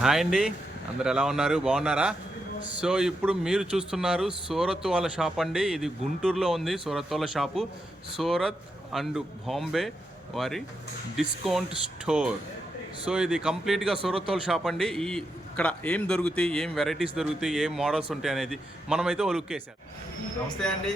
Hi అండి. అందరు ఎలా ఉన్నారు? బాగున్నారా? సో ఇప్పుడు మీరు చూస్తున్నారు సూరత్ వాళ్ళ షాప్ అండి. ఇది గుంటూరులో ఉంది సూరత్ వాళ్ళ షాపు. సూరత్ అండ్ బాంబే వారి డిస్కౌంట్ స్టోర్. సో ఇది కంప్లీట్గా సూరత్ వాళ్ళ షాప్ అండి. ఈ ఇక్కడ ఏం దొరుకుతాయి ఏం వెరైటీస్ దొరుకుతాయి ఏం మోడల్స్ ఉంటాయి అనేది మనమైతే వాళ్ళు వేసారు నమస్తే అండి.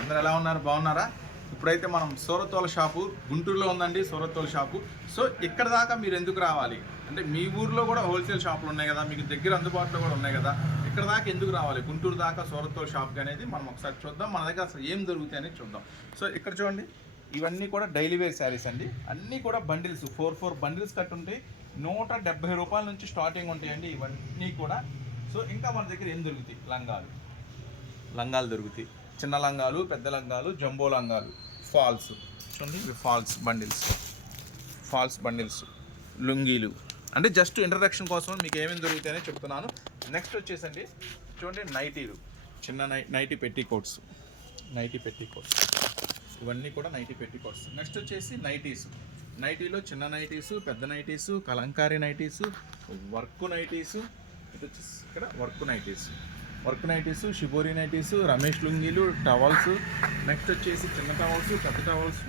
అందరు ఎలా ఉన్నారు? బాగున్నారా? ఇప్పుడైతే మనం సూరత్తోల షాపు గుంటూరులో ఉందండి సూరత్తోల షాపు. సో ఇక్కడ దాకా మీరు ఎందుకు రావాలి? అంటే మీ ఊర్లో కూడా హోల్సేల్ షాపులు ఉన్నాయి కదా మీకు దగ్గర అందుబాటులో కూడా ఉన్నాయి కదా ఇక్కడ దాకా ఎందుకు రావాలి? గుంటూరు దాకా సూరత్తోల షాప్కి అనేది మనం ఒకసారి చూద్దాం. మన దగ్గర అసలు ఏం దొరుకుతాయి అనేది చూద్దాం. సో ఇక్కడ చూడండి ఇవన్నీ కూడా డైలీ వేర్ శారీస్ అండి. అన్నీ కూడా బండిల్స్ ఫోర్ ఫోర్ బండిల్స్ కట్టి ఉంటాయి. నూట డెబ్బై రూపాయల నుంచి స్టార్టింగ్ ఉంటాయండి ఇవన్నీ కూడా. సో ఇంకా మన దగ్గర ఏం దొరుకుతాయి? లంగాలు. లంగాలు దొరుకుతాయి. చిన్న లంగాలు పెద్ద లంగాలు జంబో లంగాలు ఫాల్స్. చూడండి ఇవి ఫాల్స్ బండిల్స్. Falls bundles. లుంగీలు. అంటే జస్ట్ ఇంట్రడక్షన్ కోసం మీకు ఏమేమి దొరుకుతాయని చెప్తున్నాను. నెక్స్ట్ వచ్చేసండి. చూడండి నైటీలు. చిన్న నై నైటీ పెట్టి కోట్స్. నైటీ పెట్టి కోట్స్. ఇవన్నీ కూడా నైటీ పెట్టి కోట్స్. నెక్స్ట్ వచ్చేసి నైటీస్. నైటీలో చిన్న నైటీసు పెద్ద nighties Kalamkari nighties work nighties. ఇది వచ్చేసి ఇక్కడ work nighties. Work nighties shibori nighties Ramesh లుంగీలు towels next వచ్చేసి చిన్న టవల్స్ పెద్ద టవల్స్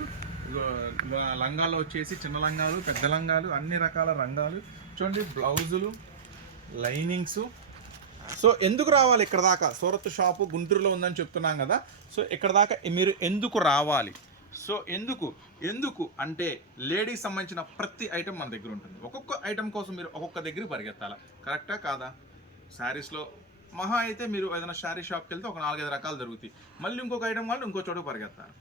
లంగాలు వచ్చేసి చిన్న లంగాలు పెద్ద లంగాలు అన్ని రకాల రంగాలు. చూడండి బ్లౌజులు లైనింగ్స్. సో ఎందుకు రావాలి ఇక్కడ దాకా? సూరత్ షాపు గుంటూరులో ఉందని చెప్తున్నాం కదా. సో ఇక్కడ దాకా మీరు ఎందుకు రావాలి? సో ఎందుకు? ఎందుకు అంటే లేడీస్ సంబంధించిన ప్రతి ఐటెం మన దగ్గర ఉంటుంది. ఒక్కొక్క ఐటెం కోసం మీరు ఒక్కొక్క దగ్గర పరిగెత్తాలా? కరెక్టా కాదా? శారీస్లో మహా అయితే మీరు ఏదైనా శారీ షాప్కి వెళ్తే ఒక నాలుగైదు రకాలు దొరుకుతాయి. మళ్ళీ ఇంకొక ఐటమ్ కావాలంటే ఇంకో చోట పరిగెత్తాలి.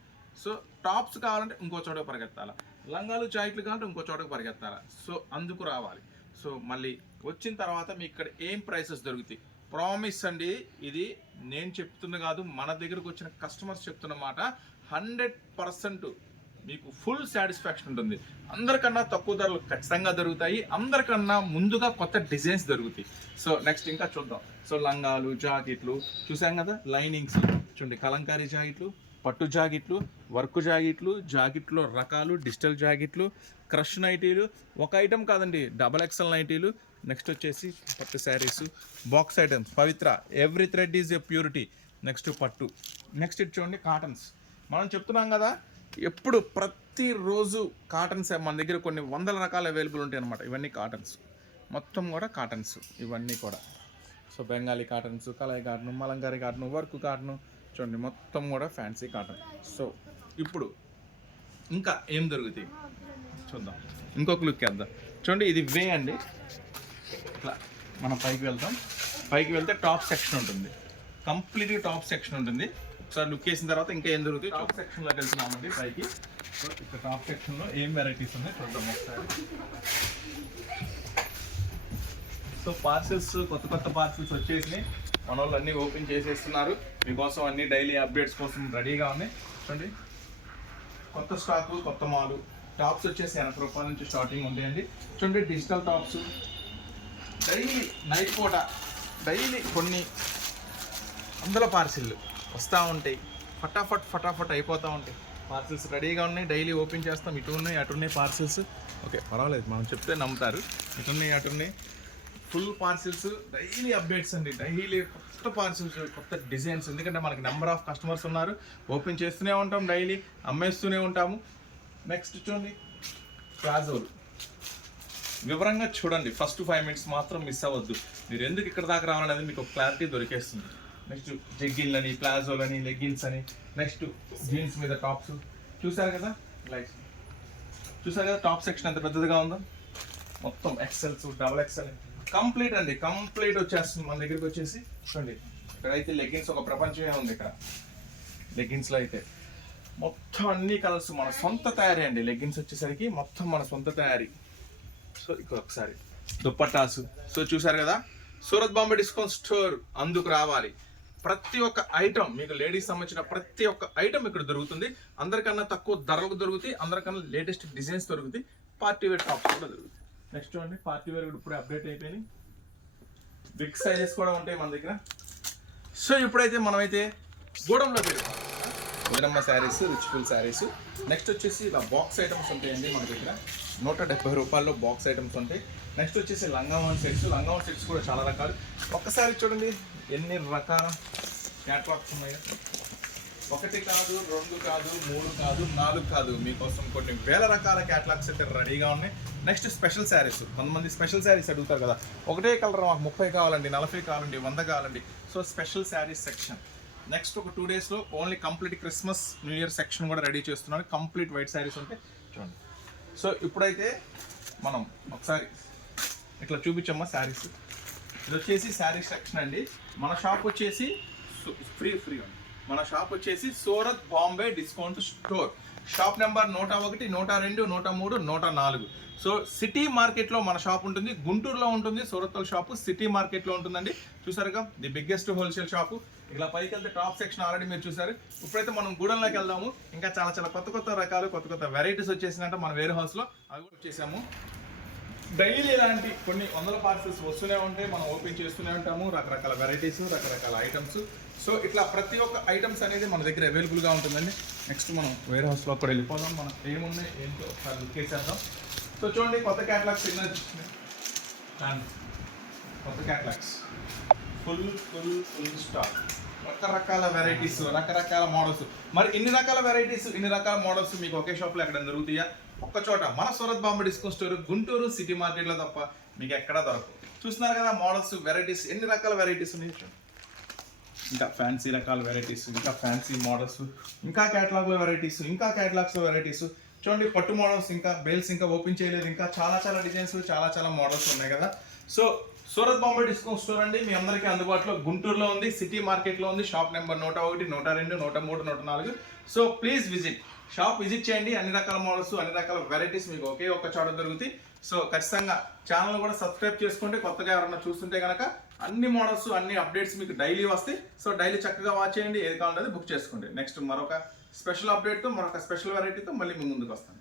సో టాప్స్ కావాలంటే ఇంకో చోట పరిగెత్తాలి. లంగాలు జాకెట్లు కావాలంటే ఇంకో చోటకు పరిగెత్తాలి. సో అందుకు రావాలి. సో మళ్ళీ వచ్చిన తర్వాత మీకు ఇక్కడ ఏం ప్రైసెస్ దొరుకుతాయి? ప్రామిస్ అండి ఇది నేను చెప్తున్న కాదు మన దగ్గరకు వచ్చిన కస్టమర్స్ చెప్తున్నమాట హండ్రెడ్ పర్సెంట్ మీకు ఫుల్ సాటిస్ఫాక్షన్ ఉంటుంది. అందరికన్నా తక్కువ ధరలు ఖచ్చితంగా దొరుకుతాయి. అందరికన్నా ముందుగా కొత్త డిజైన్స్ దొరుకుతాయి. సో నెక్స్ట్ ఇంకా చూద్దాం. సో లంగాలు జాకెట్లు చూసాం కదా? లైనింగ్స్ చూడండి కలంకారీ జాకెట్లు పట్టు జాకెట్లు వర్క్ జాకెట్లు జాకెట్లో రకాలు డిజిటల్ జాకెట్లు క్రష్ నైటీలు. ఒక ఐటెం కాదండి డబల్ ఎక్సెల్ నైటీలు. నెక్స్ట్ వచ్చేసి పట్టు saris box items Pavitra every thread is a purity next పట్టు. నెక్స్ట్ ఇటు చూడండి కాటన్స్ మనం చెప్తున్నాం కదా ఎప్పుడు ప్రతిరోజు కాటన్స్ మన దగ్గర కొన్ని వందల రకాల అవైలబుల్ ఉంటాయి అనమాట ఇవన్నీ కాటన్స్. మొత్తం కూడా కాటన్స్. ఇవన్నీ కూడా. సో బెంగాలీ కాటన్స్ కలాయి కాటన్ మలంకారీ కాటన్ వర్క్ కాటన్ చూడండి మొత్తం కూడా ఫ్యాన్సీ కాటన్ సో ఇప్పుడు ఇంకా ఏం దొరుకుతాయి? చూద్దాం. ఇంకొక లుక్ వేద్దాం. చూడండి ఇది వే అండి. ఇట్లా మనం పైకి వెళ్తాం పైకి వెళ్తే టాప్ సెక్షన్ ఉంటుంది. కంప్లీట్గా టాప్ సెక్షన్ ఉంటుంది. ఒకసారి లుక్ వేసిన తర్వాత ఇంకా ఏం దొరుకుతాయి టాప్ సెక్షన్లోకి వెళ్తున్నామండి పైకి. సో ఇక్కడ టాప్ సెక్షన్లో ఏం వెరైటీస్ ఉన్నాయి చూద్దాం ఒకసారి. సో పార్సెల్స్ కొత్త కొత్త పార్సెల్స్ వచ్చేసినాయి. మన వాళ్ళు అన్నీ ఓపెన్ చేసేస్తున్నారు. మీకోసం అన్ని డైలీ అప్డేట్స్ కోసం రెడీగా ఉన్నాయి. చూడండి. కొత్త స్టాకు కొత్త మాలు. టాప్స్ వచ్చేసి ఎనభై రూపాయల నుంచి స్టార్టింగ్ ఉంటాయండి. చూడండి డిజిటల్ టాప్స్ డైలీ నైట్ పూట డైలీ కొన్ని వందల పార్సిల్లు వస్తూ ఉంటాయి. ఫటాఫట్ ఫటాఫట్ అయిపోతూ ఉంటాయి. పార్సిల్స్ రెడీగా ఉన్నాయి. డైలీ ఓపెన్ చేస్తాం. ఇటు ఉన్నాయి అటు ఉన్నాయి పార్సిల్స్ ఓకే పర్వాలేదు. మనం చెప్తే నమ్ముతారు. ఇటు ఉన్నాయి అటు ఉన్నాయి. ఫుల్ పార్సిల్స్ డైలీ అప్డేట్స్ అండి. డైలీ కొత్త పార్సిల్స్ కొత్త డిజైన్స్ ఎందుకంటే మనకి నెంబర్ ఆఫ్ కస్టమర్స్ ఉన్నారు. ఓపెన్ చేస్తూనే ఉంటాం డైలీ అమ్మేస్తూనే ఉంటాము. నెక్స్ట్ చూడండి. ప్లాజోలు వివరంగా చూడండి. ఫస్ట్ ఫైవ్ మినిట్స్ మాత్రం మిస్ అవ్వద్దు. మీరు ఎందుకు ఇక్కడ దాకా రావాలనేది మీకు క్లారిటీ దొరికేస్తుంది. నెక్స్ట్ జగ్గిన్లని ప్లాజోలని లెగ్గిన్స్ అని. నెక్స్ట్ జీన్స్ మీద టాప్స్ చూసారు కదా? లైక్స్ చూసారు కదా? టాప్ సెక్షన్ ఎంత పెద్దదిగా ఉందో? మొత్తం ఎక్సెల్స్ డబల్ ఎక్సెల్ కంప్లీట్ అండి. కంప్లీట్ వచ్చేస్తుంది మన దగ్గరికి వచ్చేసి. చూడండి. ఇక్కడైతే లెగ్గిన్స్ ఒక ప్రపంచమే ఉంది ఇక్కడ. లెగ్గిన్స్లో అయితే. మొత్తం అన్ని కలర్స్ మన సొంత తయారీ అండి. లెగ్గిన్స్ వచ్చేసరికి మొత్తం మన సొంత తయారీ. సో ఇక్కడ ఒకసారి. దుప్పటాసు సో చూసారు కదా? సూరత్ బాంబే డిస్కౌంట్ స్టోర్ అందుకు రావాలి. ప్రతి ఒక్క ఐటమ్ మీకు లేడీస్ సంబంధించిన ప్రతి ఒక్క ఐటమ్ ఇక్కడ దొరుకుతుంది. అందరికన్నా తక్కువ ధరలకు దొరుకుతాయి అందరికన్నా లేటెస్ట్ డిజైన్స్ దొరుకుతాయి. పార్టీ వేర్ టాప్స్ కూడా దొరుకుతాయి. నెక్స్ట్ చూడండి పార్టీ వేర్ కూడా ఇప్పుడు అప్డేట్ అయిపోయినాయి. బిగ్ సైజెస్ కూడా ఉంటాయి మన దగ్గర. సో ఇప్పుడైతే మనమైతే గూడెంలో పెడతాం వదినమ్మ శారీస్ రిచ్ఫుల్ శారీస్. నెక్స్ట్ వచ్చేసి ఇలా బాక్స్ ఐటమ్స్ ఉంటాయండి మన దగ్గర. నూట డెబ్బై రూపాయల్లో బాక్స్ ఐటమ్స్ ఉంటాయి. నెక్స్ట్ వచ్చేసి లంగావన్ సెట్స్ లంగావన్ సెట్స్ కూడా చాలా రకాలు. ఒక్కసారి చూడండి ఎన్ని రకాల క్యాట్లాగ్స్ ఉన్నాయో. ఒకటి కాదు రెండు కాదు మూడు కాదు నాలుగు కాదు. మీకోసం కొన్ని వేల రకాల క్యాటలాగ్స్ అయితే రెడీగా ఉన్నాయి. నెక్స్ట్ స్పెషల్ శారీస్ కొంతమంది స్పెషల్ శారీస్ అడుగుతారు కదా. ఒకటే కలర్ మాకు ముప్పై కావాలండి నలభై కావాలండి వంద కావాలండి. So special saris section next ఒక టూ డేస్లో only complete Christmas new year section కూడా రెడీ చేస్తున్నాను. కంప్లీట్ వైట్ శారీస్ ఉంటాయి చూడండి. సో ఇప్పుడైతే మనం ఒకసారి ఇట్లా చూపించమ్మా శారీస్ ఇది వచ్చేసి శారీ సెక్షన్ అండి. మన షాప్ వచ్చేసి ఫ్రీ ఫ్రీ అండి మన షాప్ వచ్చేసి Surat Bombay discount store shop number నూట ఒకటి నూట రెండు నూట మూడు నూట నాలుగు. సో సిటీ మార్కెట్లో మన షాప్ ఉంటుంది. గుంటూరులో ఉంటుంది. సూరత్లో షాపు సిటీ మార్కెట్లో ఉంటుందండి. చూసారుగా? ది బిగ్గెస్ట్ హోల్సేల్ షాపు ఇలా పైకి వెళ్తే టాప్ సెక్షన్ ఆల్రెడీ మీరు చూసారు ఇప్పుడైతే మనం గూడెంలోకి వెళ్దాము. ఇంకా చాలా చాలా కొత్త కొత్త రకాలు కొత్త కొత్త వెరైటీస్ వచ్చేసినట్టు మన వేరే హౌస్లో అవి కూడా వచ్చేసాము డైలీ ఇలాంటి కొన్ని వందల పార్సల్స్ వస్తూనే ఉంటాయి. మనం ఓపెన్ చేస్తూనే ఉంటాము. రకరకాల వెరైటీస్ రకరకాల ఐటమ్స్ సో ఇట్లా ప్రతి ఒక్క ఐటమ్స్ అనేది మన దగ్గర అవైలబుల్గా ఉంటుందండి. నెక్స్ట్ మనం వేరే హౌస్లో కూడా వెళ్ళిపోదాం. మనం ఏమున్నాయి ఏంటో ఒకసారి లుక్ చేసేద్దాం. సో చూడండి కొత్త క్యాటలాగ్స్ ఎన్నో కొత్త catalogues full full full stock. రకరకాల వెరైటీస్ రకరకాల మోడల్స్ మరి ఇన్ని రకాల వెరైటీస్ ఇన్ని రకాల మోడల్స్ మీకు ఒకే షాప్లో ఎక్కడ దొరుకుతాయా? ఒక్క చోట. మన Surat Bombay discount store Guntur city మార్కెట్లో తప్ప మీకు ఎక్కడా దొరకవు. చూస్తున్నారు కదా మోడల్స్ వెరైటీస్ ఎన్ని రకాల వెరైటీస్ ఉన్నాయి ఇంకా ఫ్యాన్సీ రకాల వెరైటీస్ ఇంకా ఫ్యాన్సీ మోడల్స్ ఇంకా క్యాటలాగ్లో వెరైటీస్ ఇంకా క్యాటలాగ్స్లో వెరైటీస్ చూడండి పట్టు మోడల్స్ ఇంకా బెల్స్ ఇంకా ఓపెన్ చేయలేదు. ఇంకా చాలా చాలా డిజైన్స్ చాలా చాలా మోడల్స్ ఉన్నాయి కదా. So Surat Bombay discount store అండి. మీ అందరికీ అందుబాటులో గుంటూరులో ఉంది సిటీ మార్కెట్లో ఉంది. షాప్ నెంబర్ నూట ఒకటి నూట రెండు నూట మూడు నూట నాలుగు. So please visit. Shop visit చేయండి. అన్ని రకాల మోడల్స్ అన్ని రకాల వెరైటీస్ మీకు ఒకే ఒక్క చోట దొరుకుతాయి. సో ఖచ్చితంగా ఛానల్ కూడా సబ్స్క్రైబ్ చేసుకుంటే కొత్తగా ఎవరైనా చూస్తుంటే కనుక అన్ని మోడల్స్ అన్ని అప్డేట్స్ మీకు డైలీ వస్తాయి. సో డైలీ చక్కగా వాచ్ చేయండి. ఏది కావాలంటే బుక్ చేసుకోండి. నెక్స్ట్ మరొక స్పెషల్ అప్డేట్తో మరొక స్పెషల్ వెరైటీతో మళ్ళీ మీ ముందుకు వస్తాను.